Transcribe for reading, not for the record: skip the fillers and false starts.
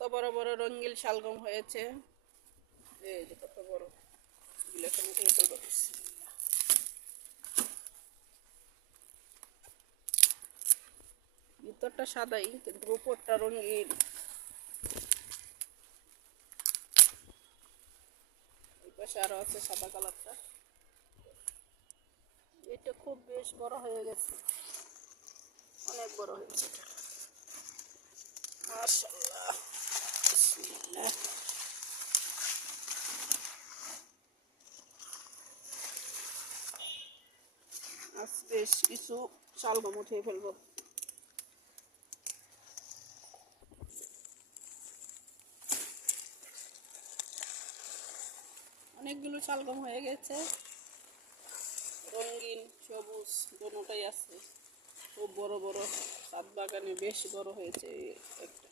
কত বড় বড় রঙিন শালগম হয়েছে, এই যে কত বড়। এগুলো এখন উঠিয়ে ফেলবো। ভিতরটা সাদাই কিন্তু উপরটা রঙিন। এই পাশে আরো আছে সাদা কালারটা। এটা খুব বেশ বড় হয়ে গেছে, অনেক বড় হয়েছে মাশাআল্লাহ। বিসমিল্লাহ। আজ বেশ কিছু শালগম উঠিয়ে ফেলবো। অনেকগুলো শালগম হয়ে গেছে, রঙিন সবুজ দোনোটাই আছে। খুব বড় বড়, ছাদ বাগানে বেশ বড় হয়েছে একটা।